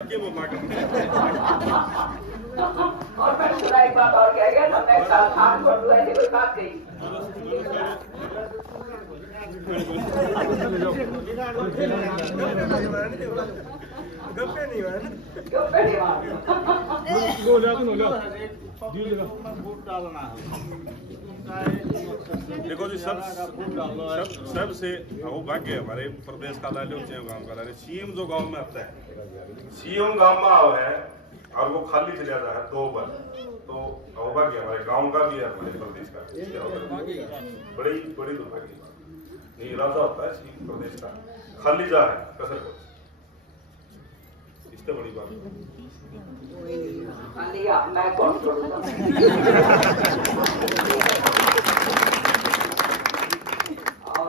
और मैं सुना एक बात और कह गया था, मैं खान को ऐसी कोई बात कही। गप्पे नहीं हुआ ना, गप्पे नहीं हुआ। देखो जी, सबसे भाग्य हमारे प्रदेश का लालियो गांव का लालियो सीएम जो गांव में आता है, सीएम गांव में आओ है और वो खाली चला जाता है 2 बार, तो भाग्य हमारे गांव का भी है, हमारे प्रदेश का बड़ी बड़ी दुर्भाग्य बात नहीं। राजा होता है सीएम प्रदेश का, खाली जा है कसर को, इससे बड़ी बात मैं कौन छोड़ूंगा।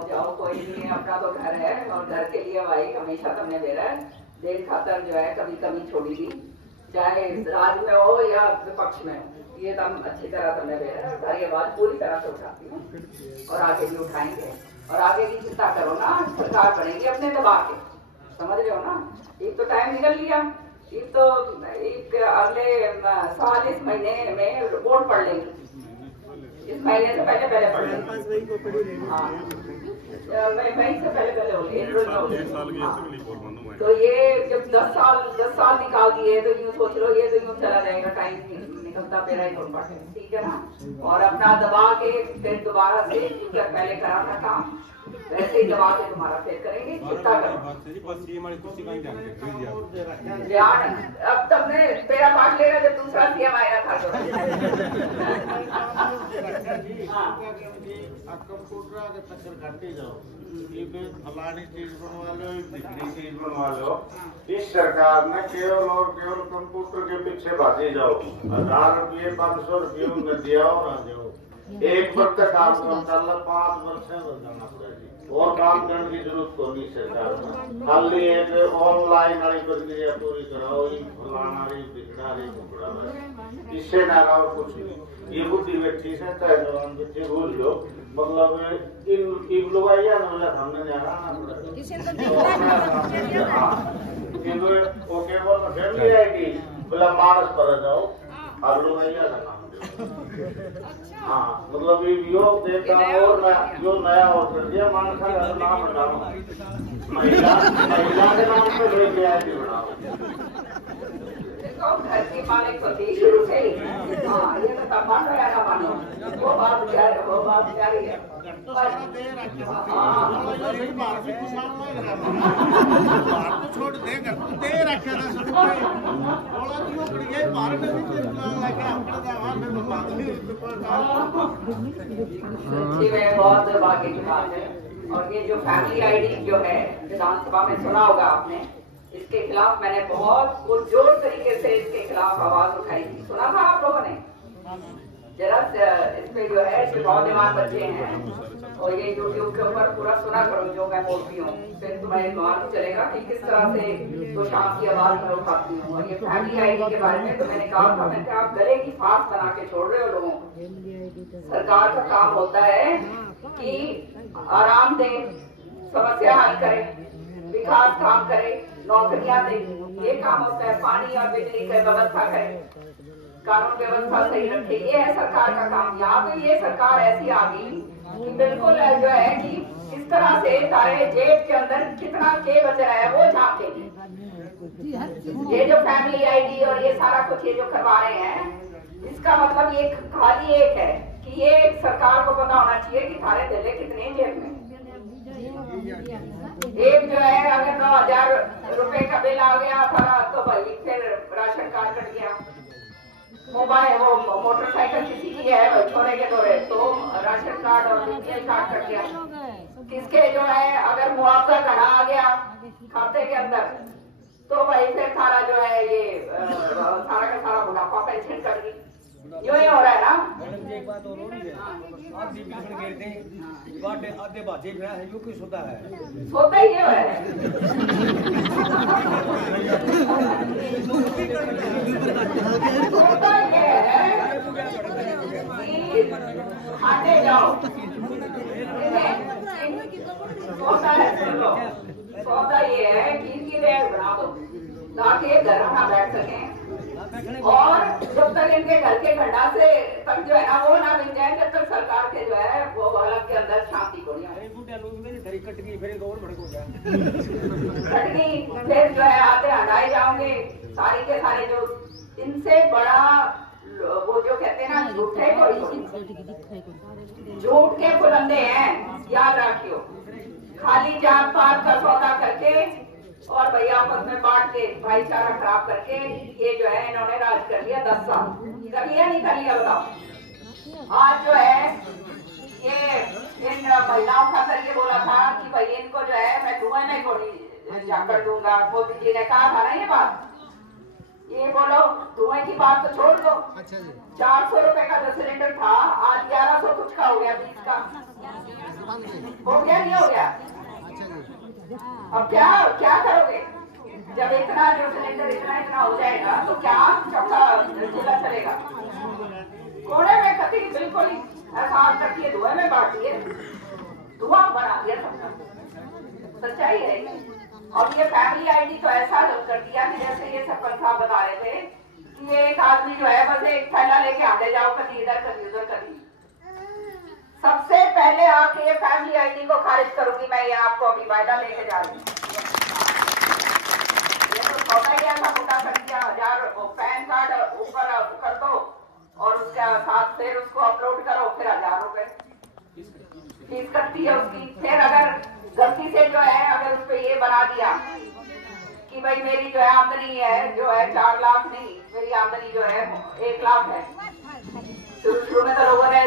जाओ कोई नहीं, अपना तो घर है और घर के लिए भाई हमेशा तुमने मेरा देश खातर जो है कभी कभी छोड़ी दी, चाहे राज में हो या विपक्ष में हो, ये दम अच्छी तरह तुमने मेरा सारी आवाज पूरी तरह से उठाती हूँ और आगे भी उठाएंगे। और आगे की चिंता करो ना, सरकार बनेगी अपने दबाव के, समझ रहे हो ना। एक तो टाइम निकल लिया, एक तो एक अगले साल इस महीने में वोट पढ़ लेंगे, इस महीने से पहले पढ़ लेंगे। हाँ, मई से पहले हो तो ये जब 10 साल निकाल दिए तो यूँ सोच लो, ये तो यूँ चला जाएगा, टाइम निकलता मेरा ही वोट पढ़े, ठीक है ना। और अपना दबा के फिर दोबारा से पहले करा था काम, वैसे ही दबा के तुम्हारा फिर करेंगे, चिंता करो। अब तुमने तेरा पार्ट लेगा जब दूसरा सीएम आया था तो। फलानी चीज बनवा लो, ढिकड़ी चीज बनवा लो। इस सरकार में केवल और केवल कंप्यूटर के पीछे भागे जाओ, 1000 रुपये 500 रुपये न दिया ना दो, 1 वर्ष का काम 5 वर्ष में जाना पड़ेगा और काम करने की जरूरत को नहीं सरकार में। खाली एक ऑनलाइन वाली प्रक्रिया पूरी कराओ, फलाना ढिकड़ा इससे ना रहो कुछ नहीं। ये बुद्धि व्यक्ति से तय जवान बच्चे भूल लो, मतलब इन लुगाइया ना हमने जाना ना ओके बोल फैमिली आईडी बोला मानस पर जाओ और लुगाइया का नाम दो। हाँ, मतलब यो देखा और जो नया ऑर्डर दिया मानस का नाम बताओ, महिला के नाम पे लेके आईडी बनाओ। घर की मालिक को थी शुरू से ही, हाँ ये तो मान रहा है ना, मानो वो बात जारी है। छोड़ दे दे रखे बहुत भाग्य की बात है। और ये जो फैमिली आईडी जो है विधानसभा में सुना होगा आपने, इसके खिलाफ मैंने बहुत पुरजोर तरीके से इसके खिलाफ आवाज उठाई थी, सुना था आप लोगों ने। जरा इसमें जो है नौजवान बच्चे हैं और ये यूट्यूब के ऊपर पूरा सुना करो जो मैं बोलती हूँ, फिर तुम्हें मालूम चलेगा कि किस तरह से तो शाम की आवाज मैं उठाती हूँ। और ये फैमिली आईडी के बारे में तो मैंने कहा था, मैंने आप गले की फांस बना के छोड़ रहे हो लोगों को। सरकार का काम होता है कि आराम दे, समस्या हल करे, विकास काम करे, नौकरियां दे, ये काम होता है। पानी और बिजली की व्यवस्था करे, कानून व्यवस्था सही रखे, ये है सरकार का काम। यहाँ पे ये सरकार ऐसी आ गई कि बिल्कुल जो है कि इस तरह से सारे जेब के अंदर कितना के बच रहा है वो झांकेगी। ये जो फैमिली आईडी और ये सारा कुछ ये जो करवा रहे हैं, इसका मतलब ये खाली एक है कि ये सरकार को पता होना चाहिए कि सारे दिले कितने जेब में। एक जो है अगर 9,000 रुपए का बिल आ गया था तो भाई फिर राशन कार्ड कट गया, मोबाइल वो मोटरसाइकिल किसी की है छोरे के दौरे तो राशन कार्ड और बीपीएल कार्ड कट गया। किसके जो है अगर मुआवजा घटा आ गया खाते के अंदर तो भाई फिर सारा जो है ये सारा का सारा बुढ़ापा पेंशन कट गई। यूं ही हो रहा है ना। एक बात और हो रही है, आप जी बिखर गए थे, आधे बाजे गया है, यो किस होता है? सोता ही है। सोता ही है, खाते जाओ। सोता है, सुन लो, सोता ये है कि इनकी रेट बढ़ा दो, 10 आके घर ना बैठ सके और जब तक इनके घर के गंडासे तक जो है ना वो ना मिल जाए तब तक सरकार के जो है वो हलक के अंदर शांति को नहीं कट गई फिर जो है आते हटाए जाओगे सारे के सारे जो इनसे बड़ा वो जो कहते हैं ना झूठे झूठ के बुलंदे हैं, याद रखियो। खाली जात पात का सौदा करके और भैया आपस में बांट के भाईचारा खराब करके ये जो है इन्होंने राज कर लिया 10 साल। कर लिया नहीं कर लिया बताओ। आज जो है ये इन महिलाओं का करके बोला था कि भाई इनको जो है मैं धुआं में गोली जाकर दूंगा। मोदी जी ने कहा था ना ये बात, ये बोलो धुएं की बात तो छोड़ दो। 400 रुपए का जो सिलेंडर था आज 1100 कुछ का हो गया, 20 का हो गया नहीं हो गया। अब क्या करोगे जब इतना जो सिलेंडर इतना हो जाएगा तो क्या चौथा जिला चलेगा? कोड़े में कति बिल्कुल ही ऐसा करके धुएं में बांट दिए, धुआं बना दिया सबका। सच्चाई है। और ये फैमिली आईडी तो ऐसा कर दिया कि जैसे ये सरपंच साहब बता रहे थे कि ये एक आदमी जो है बस एक थैला लेके आते जाओ, कभी इधर कभी उधर कभी। सबसे पहले आके ये फैमिली आईडी को खारिज करूंगी मैं, ये आपको अभी वायदा लेके जा रही हूँ। ये तो छोटा ही ऐसा मोटा कर दिया, 1000 पैन कार्ड ऊपर कर दो और उसके साथ फिर उसको अपलोड करो, फिर 1000 रुपए फीस करती है उसकी। फिर अगर गलती से जो है अगर उस पर ये बना दिया कि भाई मेरी जो है आमदनी है जो है 4 लाख नहीं, मेरी आमदनी जो है 1 लाख है। शुरू में तो लोगों ने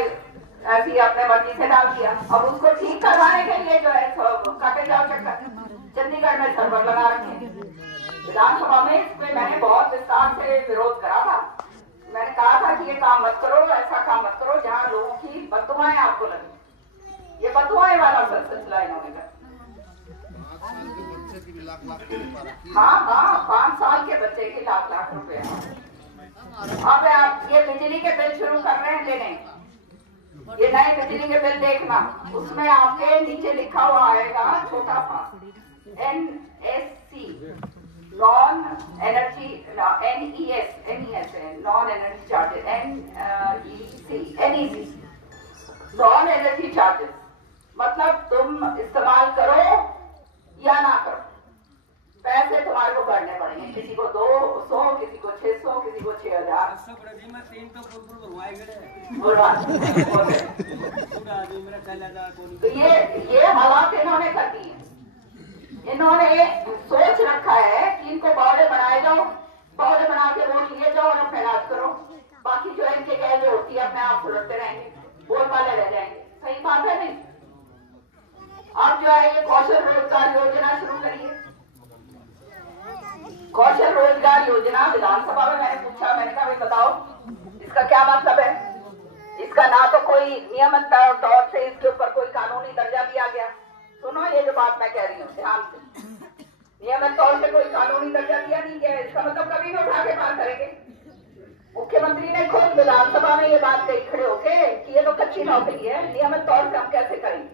ऐसी अपने मर्जी से डाल दिया। और उसको ठीक करवाने के लिए जो है काटे जाओ चक्कर चंडीगढ़ में सर्वर लगा रखे। विधानसभा में इस पे मैंने बहुत विस्तार से विरोध करा था। मैंने कहा था कि ये काम मत करो, ऐसा काम मत करो जहाँ लोगों की बददुआएं आपको लगे। ये बददुआएं वाला सिलसिला इन्होंने कर। हाँ 5 साल के बच्चे की लाख रुपए। अब आप ये बिजली के बिल शुरू कर रहे हैं लेने, ये नए बिजली के बिल देखना, उसमें आपके नीचे लिखा हुआ आएगा छोटा सा NSC non energy NES non energy charges NEC non energy charges. मतलब तुम इस्तेमाल करो या ना करो, पैसे तुम्हारे को भरने पड़ेंगे। किसी को 200, किसी को 600, किसी को 6000। तो ये हालात इन्होंने कर दी है। इन्होंने सोच रखा है कि इनको बॉर्डर बनाए जाओ, बॉर्डर बना के वोट लिए जाओ और अपना इलाज करो। बाकी जो है इनके गैर होती है अपने आप सुलझते रहेंगे, बोल वाले रह जाएंगे। सही बात है नहीं? अब जो है ये कौशल रोजगार योजना शुरू करिए। कौशल रोजगार योजना विधानसभा में मैंने पूछा, मैंने कहा भाई बताओ इसका क्या मतलब है? इसका ना तो कोई नियमित तौर से इसके ऊपर कोई कानूनी दर्जा दिया गया। सुनो ये जो बात मैं कह रही हूँ ध्यान से, नियमित तौर से कोई कानूनी दर्जा दिया नहीं गया। इसका मतलब कभी भी उठा के पार करेंगे। मुख्यमंत्री ने खुद विधानसभा में ये बात कही खड़े होके कि ये तो कच्ची नौकरी है, नियमित तौर से हम कैसे करेंगे?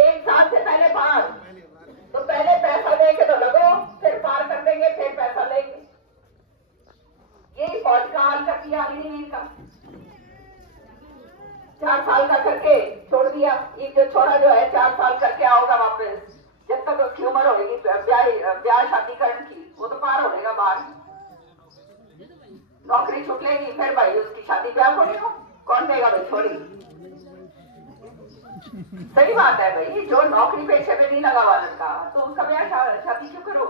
1 साल से पहले पार, तो पहले पैसा देके तो लगो, फिर पार कर देंगे, फिर पैसा लेंगे। यही फौज का हाल कर दिया अग्निवीर का। 4 साल का करके छोड़ दिया। एक जो छोरा जो है 4 साल करके आओगा वापस, जब तक उसकी उम्र होगी ब्याह शादी करने की, वो तो पार हो जाएगा बाहर, नौकरी छूट लेगी, फिर भाई उसकी शादी ब्याह होने को कौन देगा भाई छोड़ी। सही बात है भाई, जो नौकरी पेशे में नहीं लगा हुआ लड़का तो उसका ब्याह शादी क्यों करो?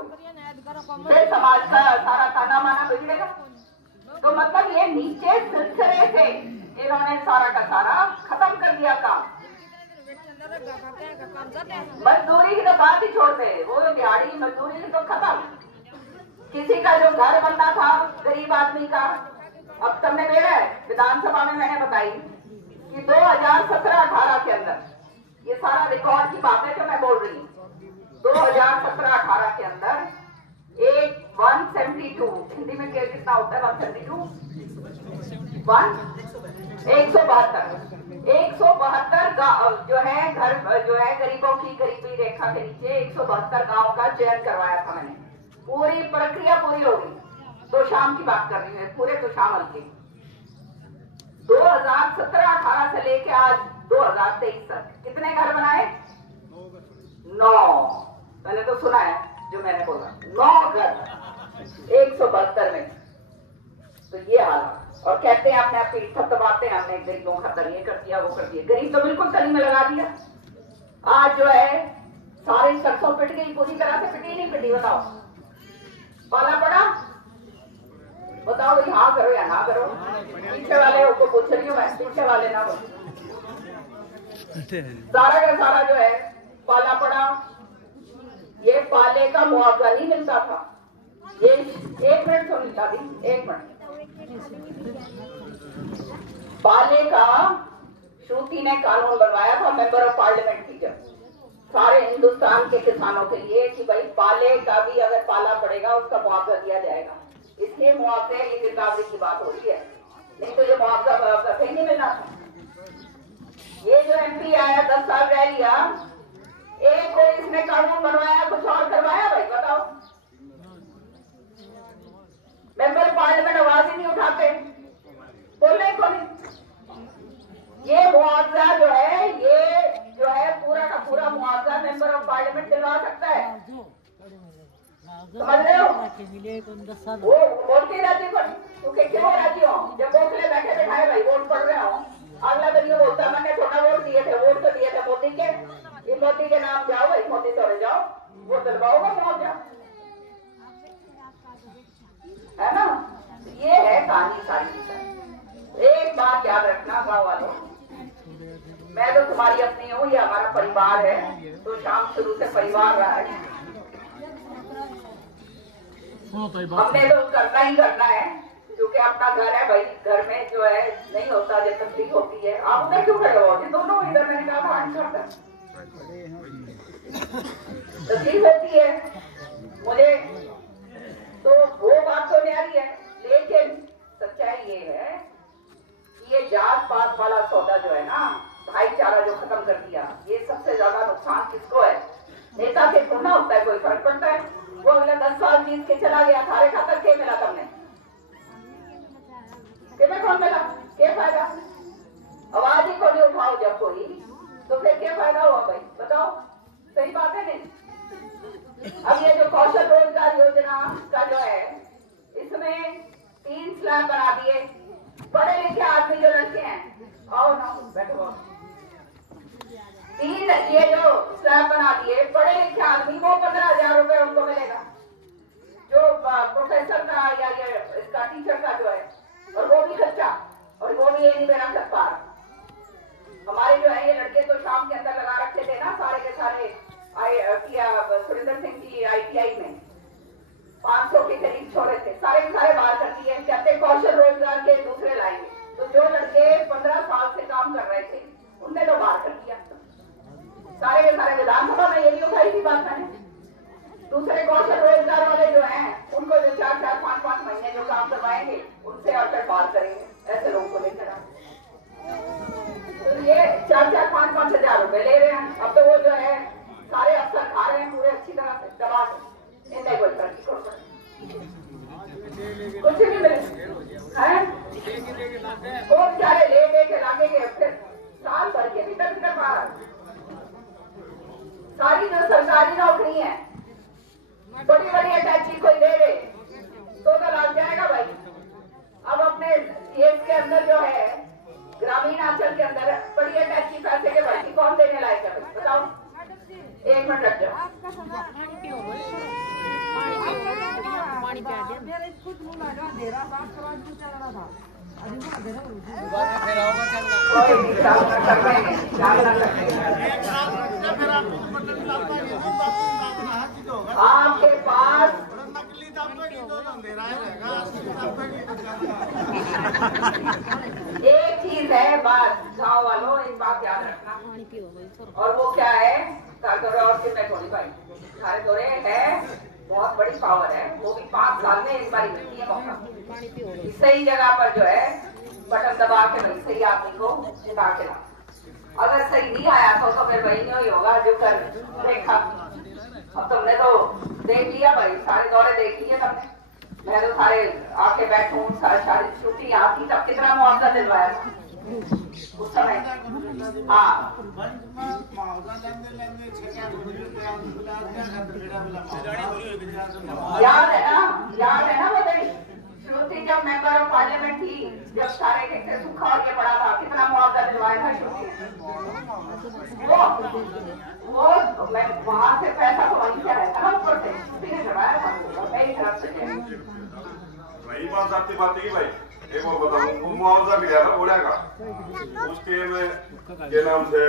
फिर समाज का सारा ताना माना बिगड़ेगा। तो मतलब ये नीचे सिलसिले से इन्होंने सारा का सारा खत्म कर दिया काम। मजदूरी की तो बात ही छोड़ दे, वो दिहाड़ी मजदूरी तो खत्म। किसी का जो घर बनना था गरीब आदमी का, अब तुमने मेरा विधानसभा में मैंने बताई कि 2017-18 के अंदर, ये सारा रिकॉर्ड की बात है जो मैं बोल रही हूँ, 2017-18 के अंदर 172, हिंदी में कितना होता है 172, 172 जो है घर जो है गरीबों की गरीबी रेखा के नीचे 172 गाँव का चयन करवाया था मैंने। पूरी प्रक्रिया पूरी होगी। तो शाम की बात कर रही हूँ, पूरे तो शाम की 2017-18 से लेके आज 2023 तक कितने घर बनाए? 9। मैंने तो सुना है जो मैंने बोला, 9 घर 172 में। तो ये हाल। और कहते हैं अपने आप पीठ थपथपाते हैं, हमने गरीबों का खातर ये कर दिया वो कर दिया। गरीब तो बिल्कुल तली में लगा दिया। आज जो है सारी सरसों पिट गई, पूरी तरह से पिटी नहीं पिटी? बताओ पाला पड़ा? बताओ भाई, हाँ करो या ना करो। पीछे वाले को पूछ रही हूँ मैं, पीछे वाले ना बोलो। सारा का सारा जो है पाला पड़ा। ये पाले का मुआवजा नहीं मिलता था। ये 1 मिनट तो मिलता थी, 1 मिनट। पाले का श्रुति ने कानून बनवाया था मेंबर ऑफ पार्लियामेंट की, जब सारे हिंदुस्तान के किसानों के लिए कि भाई पाले का भी अगर पाला पड़ेगा उसका मुआवजा दिया जाएगा। इसलिए मुआवजे ये गिरदावरी की बात हो रही है, नहीं तो ये मुआवजा कहीं नहीं मिलना था। ये जो MP आया 10 साल रह लिया, एक कोई इसने कानून बनवाया, कुछ और करवाया? भाई बताओ। मेंबर पार्लियामेंट आवाज ही नहीं उठाते, बोलने को नहीं। ये मुआवजा जो है, ये जो है पूरा का पूरा मुआवजा मेंबर ऑफ पार्लियामेंट दिलवा सकता है, समझ रहे हो? वो बोलती रहती है, क्योंकि क्यों रहती हो? जब बोतले बैठे बैठाए भाई वोट पड़ रहे हो, अगला दिन ये बोलता है मैंने छोटा वोट दिए थे, वोट तो दिए थे मोदी के, ये मोदी के नाम जाओ भाई, मोदी तोड़े जाओ, वो दिलवाओगा मुआवजा, है ना? ये है कहानी सारी। एक बात याद रखना गाँव वालों, मैं तो तुम्हारी अपनी हूँ, ये हमारा परिवार है, तो शाम शुरू से परिवार रहा है। हमने तो करना ही करना है, क्योंकि अपना घर है भाई। घर में जो है नहीं होता, जब तकलीफ होती है। आप उधर क्यों खड़े हो? दोनों इधर, मैंने कहा था तकलीफ होती है मुझे, तो वो बात तो न्यारी है। लेकिन सच्चाई ये है कि ये जात पात वाला सौदा जो है ना, भाईचारा जो खत्म कर दिया, ये सबसे ज्यादा नुकसान किसको है? नेता से थोड़ा होता है, कोई फर्क पड़ता है? वो अगला 10 साल जीत के चला गया, थारे खातर क्या मिला तुमने? तुम्हें कौन मिला? क्या फायदा? आवाज ही को नहीं उठाओ जब कोई, तो फिर क्या फायदा हुआ भाई? बताओ, सही बात है नहीं? अब ये जो कौशल रोजगार योजना का जो है, इसमें 3 स्लैब बना दिए। पढ़े लिखे आदमी जो लड़के हैं, आओ ना बैठो। 3 ये जो स्लैब बना दिए, पढ़े लिखे आदमी को 15,000 रुपए उनको मिलेगा, जो प्रोफेसर का या ये इसका टीचर का जो है, और वो भी खर्चा, और वो भी ये नहीं मेरा कर पा रहा। हमारे जो है ये लड़के तो शाम के अंदर लगा रखे थे ना, सारे के सारे सुरेंद्र सिंह की ITI में 500 के करीब छोड़े थे, सारे के सारे बाहर कर दिए, कहते कौशल रोजगार के दूसरे लाइन। तो जो लड़के 15 साल से काम कर रहे थे, उनने तो बाहर कर दिया। सारे के सारे विधानसभा में ये नहीं उठाई थी बात मैंने। दूसरे कौशल रोजगार वाले जो हैं, उनको जो 4-4, 5-5 महीने जो काम करवाएंगे, उनसे अवसर पार करेंगे, ऐसे लोगों को लेकर आए। तो ये 4-4, 5-5 हजार रुपए ले रहे हैं। अब तो वो जो है सारे अफसर खा रहे हैं पूरे अच्छी तरह से दबा के, इन्हें कोई फर्क नहीं पड़ता, कुछ भी मिले है। वो बेचारे ले के लागे के फिर साल भर के भीतर भीतर बाहर। सारी जो सरकारी नौकरी है, बड़ी बड़ी अटैची कोई ले ले तो लग जाएगा भाई। अब अपने देश के अंदर जो है, ग्रामीण अंचल के अंदर बड़ी अटैची पैसे के भर्ती कौन देने लायक है? बताओ, 1 मिनट लग जाओ। आपके पास एक चीज है, बात गाँव वालों एक बात याद रखना, और वो क्या है? और कितने थोड़ी भाई सारे दौरे है, बहुत बड़ी पावर है, वो भी 5 साल में एक बार मिलती है मौका। सही जगह पर जो है बटन दबा के भाई सही आदमी को जिता के ला। अगर सही नहीं आया तो फिर वही नहीं होगा जो कर देखा। अब तुमने तो देख लिया भाई, सारे दौरे देख लिए तुमने। मैं तो सारे आके बैठूं, सारी छुट्टी यहाँ थी तब कितना मुआवजा दिलवाया उस समय। हाँ याद है ना वो दिन श्रुति जब मेंबर ऑफ पार्लियामेंट थी, जब सारे देखते सूखा और ये पड़ा था, कितना मुआवजा दिलवाया था श्रुति ने। वो मैं वहां से पैसा तो वहीं से आया था ना, ऊपर से श्रुति ने दिलवाया था मेरी तरफ से। रही बात आपकी बात की भाई, एक और बताऊं, मुआवजा मिला था बोला का उसके में के नाम से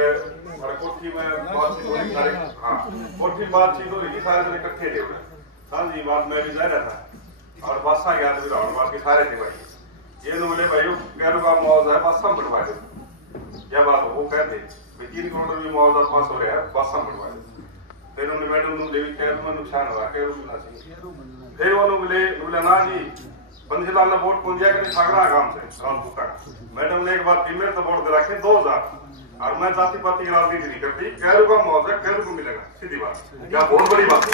हमारे कोठी में बातचीत हो रही सारे। हाँ कोठी बातचीत हो रही थी, सारे जने इकट्ठे थे उसमें। सांझी बात मैं भी जा रहा था और बादशाह गया था रावण बात के सारे थे भाई। ये बोले भाई गैरों का मुआवजा है, बादशाह बढ़वा दो। क्या बात हो, वो कहते 3 करोड़ भी मुआवजा 500 रहा है, बादशाह बढ़वा दो। फिर उन्होंने मैडम ने भी कह में नुकसान हुआ, कह रुकना चाहिए। फिर वो बोले ना जी पंचलाल ने वोट कौन दिया कि ठाकरा काम से राजपूता। मैडम ने एक बात की, मेरे तो वोट दे रखे 2000 और मैं जाति पाति की राजनीति नहीं करती, कैरू का मुआवजा कैरू को मिलेगा, सीधी बात। क्या बहुत बड़ी बात है।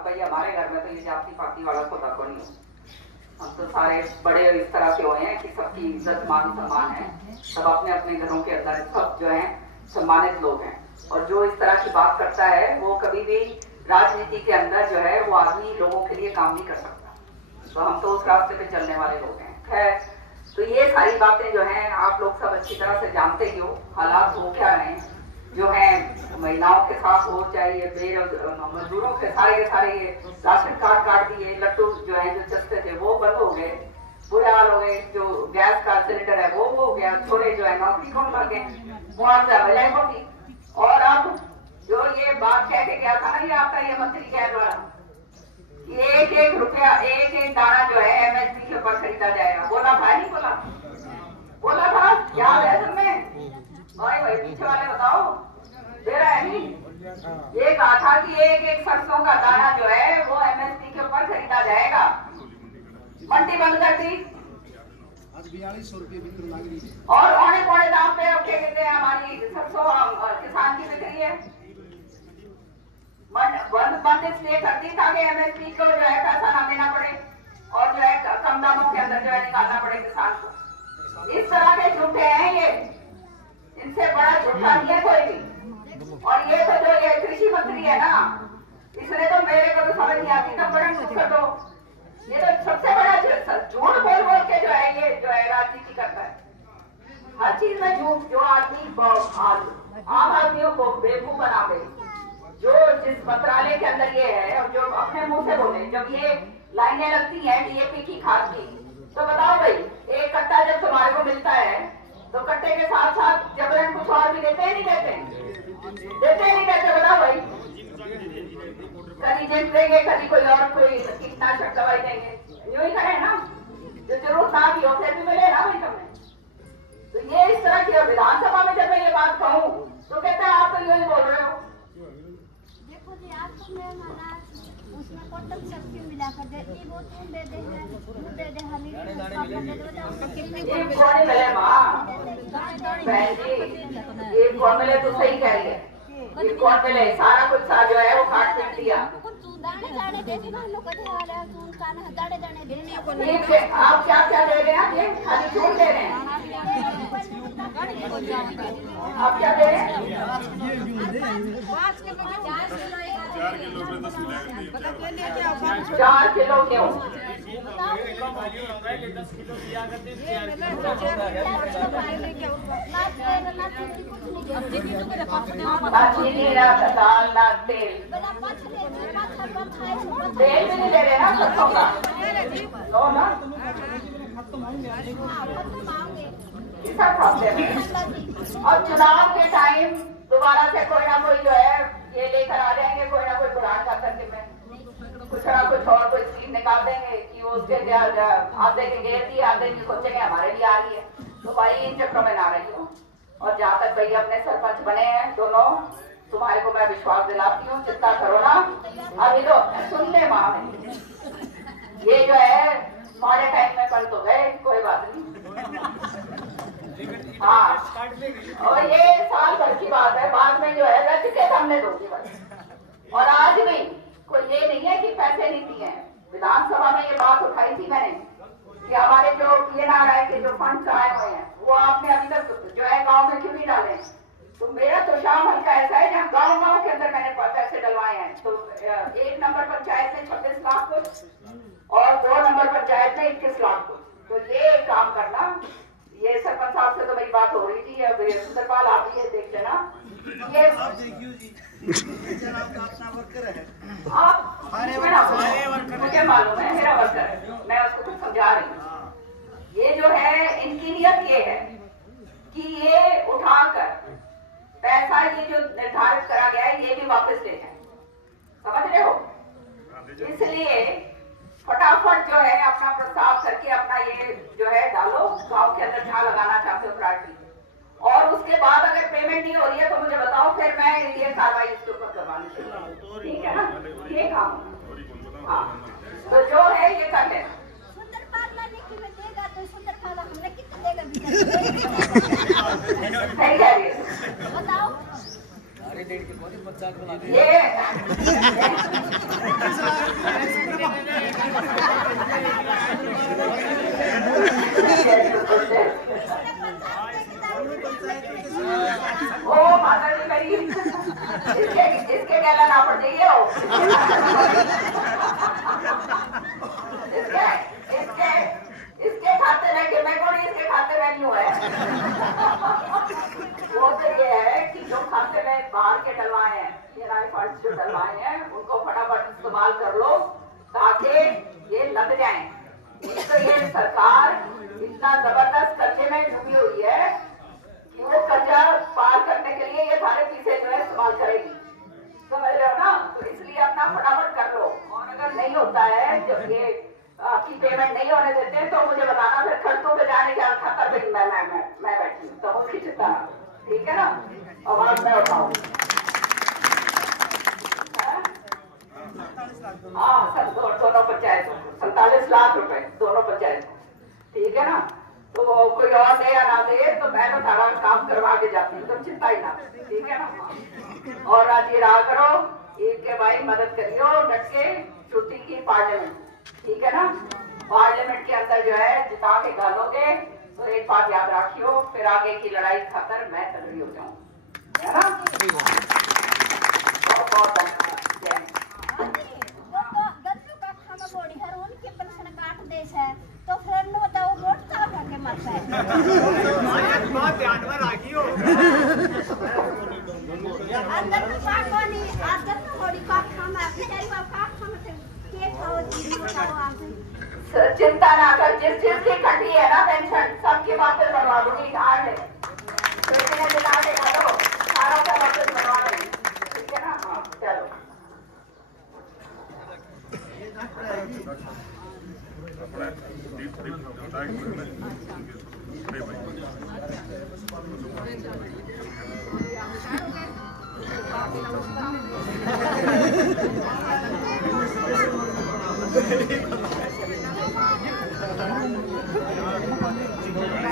भाई हमारे घर में तो ये जाति पाति वाला खुदा को नहीं हो, हम तो सारे बड़े इस तरह से हुए हैं कि सबकी इज्जत मान सम्मान है, सब अपने अपने घरों के अंदर सब जो है सम्मानित लोग हैं। और जो इस तरह की बात करता है वो कभी भी राजनीति के अंदर जो है वो आदमी लोगों के लिए काम नहीं कर सकता। तो हम तो उस रास्ते पे चलने वाले लोग हैं। खैर, तो ये सारी बातें जो हैं आप लोग सब अच्छी तरह से जानते ही हो, हालात हो क्या रहे हैं जो है महिलाओं के साथ हो, चाहे मजदूरों के सारे ये राशन कार्ड काट दिए, लट्टू जो है जो चस्ते थे वो बंद हो गए, बुरे हाल हो गए, जो गैस का सिलेंडर है वो हो गया, छोरे जो है नौकरी कम कर गए, मुआवजा मिला होगी। और अब जो ये बात कह के गया था ना ये आपका ये मंत्री कह द्वारा, 1-1 रुपया 1-1 दाना जो है MSP के ऊपर खरीदा जाएगा, बोला था नहीं बोला था, क्या है तुम्हें भाई पीछे वाले बताओ, दे रहा है नहीं। ये कहा था कि 1-1 सरसों का दाना जो है वो MSP के ऊपर खरीदा जाएगा, मंडी बंद कर दी। 4200 रुपये बिक्री मांग रही है और औने दाम पे अब क्या कहते हैं हमारी सरसों किसान की बिक्री है। बंद इसलिए कर दी था कि MSP को जो है पैसा ना देना पड़े और जो है कम दामों के अंदर जो है निकालना पड़े किसान को। इस तरह के झूठे हैं ये, इनसे बड़ा झूठा नहीं है कोई भी। और ये तो जो ये कृषि मंत्री है ना, इसने तो मेरे को तो समझ नहीं आती था, बड़ा कर दो, ये तो सबसे बड़ा झूठ बोल के जो है ये जो है राजनीति करता है। हर चीज में झूठ, जो आदमी आम आदमियों को बेवकूफ बना दे, जो जिस मंत्रालय के अंदर ये है और जो अपने मुंह से बोले, जब ये लाइनें लगती हैं DAP की खाद की, तो बताओ भाई एक कट्टा जब तुम्हारे को मिलता है तो कट्टे के साथ साथ जबरन कुछ और भी देते नहीं देते बताओ भाई। कभी जिंक देंगे, कभी कोई और कोई कीटनाशक दवाई देंगे, यूं ही करें ना, जो जरूरत ना भी हो फिर भी मिले ना भाई तुम्हें। तो ये इस तरह की विधानसभा में जब मैं ये बात कहूँ तो कहते हैं आप तो यूं ही बोल रहे हो। देखो जी आपको मैं माना उसमें कॉटन सब्जी मिला कर दे, वो तुम दे दे हमें कौन मिले माँ बहन जी, ये कौन मिले तो सही कह रही है, ये कौन मिले सारा कुछ सा जो है वो काट पीट दिया। दाने दे दी लोग वाले दाने आप क्या दे रहे हैं, ये खाली छूट दे रहे हैं, आप क्या दे रहे हैं? 4 किलो क्यों? तेल भी नहीं दे रहे ना सरसों का, लो ना और चुनाव के टाइम दोबारा से कोई ना कोई जो है ये लेकर आ जाएंगे, कोई ना कोई पुराण का करके में कुछ ना कुछ और कोई स्कीम निकाल देंगे कि वो उसके आधे के घेर दिए, आधे की सोचेंगे हमारे लिए आ रही है। तो भाई इन चक्रों में ना रही हूँ। और जहाँ तक भाई अपने सरपंच बने हैं दोनों, तुम्हारे को मैं विश्वास दिलाती हूँ, चिंता करो ना। अभी तो सुन ले माँ में ये जो है हमारे टाइम में कल तो गए, कोई बात नहीं। हाँ, और ये साल भर की बात है, बाद में जो है रच के सामने दोगे बस। और आज भी कोई ये नहीं है कि पैसे नहीं दिए हैं। विधानसभा में ये बात उठाई थी मैंने कि हमारे जो PNRI के जो फंड्स आए हुए हैं वो आपने अभी तक जो है गांव में क्यों नहीं डाले। तो मेरा तो शाम हल्का ऐसा है जहाँ गांव के अंदर मैंने पैसे डलवाए हैं। तो 1 नंबर पंचायत में 26 लाख कुछ और 2 नंबर पंचायत में 21 लाख कुछ। तो ये काम करना, ये सरपंच साहब से तो मेरी बात हो रही थी, अब सुंदरपाल आप ये देख लेना। ये आप मुझे मालूम है, मेरा वर्कर है, मैं उसको कुछ समझा रही हूँ। ये जो है इनकी नियत ये है कि ये उठाकर पैसा ये जो निर्धारित करा गया है ये भी वापस ले जाए, समझ रहे हो। इसलिए फटाफट जो है अपना प्रस्ताव करके अपना ये जो है डालो गांव के अंदर जहाँ लगाना चाहते हो प्रार्थी, और उसके बाद अगर पेमेंट नहीं हो रही है तो मुझे बताओ, फिर मैं ये कार्रवाई इसके ऊपर करवानी चाहिए, ठीक है ना। ये काम हाँ, तो जो है ये कर लेना। सुंदरपाल लाने की में देगा तो सुंदरपाल हमने कितना देगा बताओ। ये ओ माता जी मेरी, इसके गला ना पड़ जाइए हो। इसके खाते में कि मैं कौन इसके खाते में नहीं हुआ है। वो तो ये है कि जो खाते में बाहर के डलवाए हैं, PNRI फंड्स जो डलवाए हैं उनको फटाफट इस्तेमाल कर लो ताकि ये लग जाए। तो ये सरकार इतना जबरदस्त कर्जे में डूबी हुई है कि वो कर्जा पार करने के लिए ये सारे पैसे जो है इस्तेमाल करेगी, समझ रहे हो ना। तो इसलिए अपना फटाफट कर लो, और अगर नहीं होता है, जब ये आपकी पेमेंट नहीं होने देते हैं तो मुझे बताना, फिर खर्चों पे जाने का खाता पे मैं बैठी हूँ तो उसकी चिंता, ठीक है ना। आवाज मैं उठाऊँ हाँ सर, दोनों पंचायतों को 47 लाख रुपए दोनों पंचायतों, ठीक है ना। तो कोई और दे या ना दे तो मैं तो सारा काम करवा के जाती हूँ, तो चिंता ही ना, ठीक है ना। और राजी रहा करो, एक के भाई मदद करियो डट के, छुट्टी की पार्लियामेंट, ठीक है ना। पार्लियामेंट के अंदर जो है जिता के डालोगे तो एक बात याद रखियो, फिर आगे की लड़ाई खातर मैं तगड़ी हो जाऊँ, है ना। बहुत बहुत धन्यवाद। तो फिर नो तो वोट का करके मत है बात ध्यान में रखियो। अंदर में पानी अंदर में थोड़ी पाक खाना बेचारी बाप पाक खाना के खाओ जी खाओ आप। चिंता ना कर, जिस चीज की कटी है ना पेंशन सबकी वापस बनवा दूंगी। ध्यान है तो दिला के खा लो, सारा का वापस बनवा देंगे, ठीक है ना। हाँ चलो अपना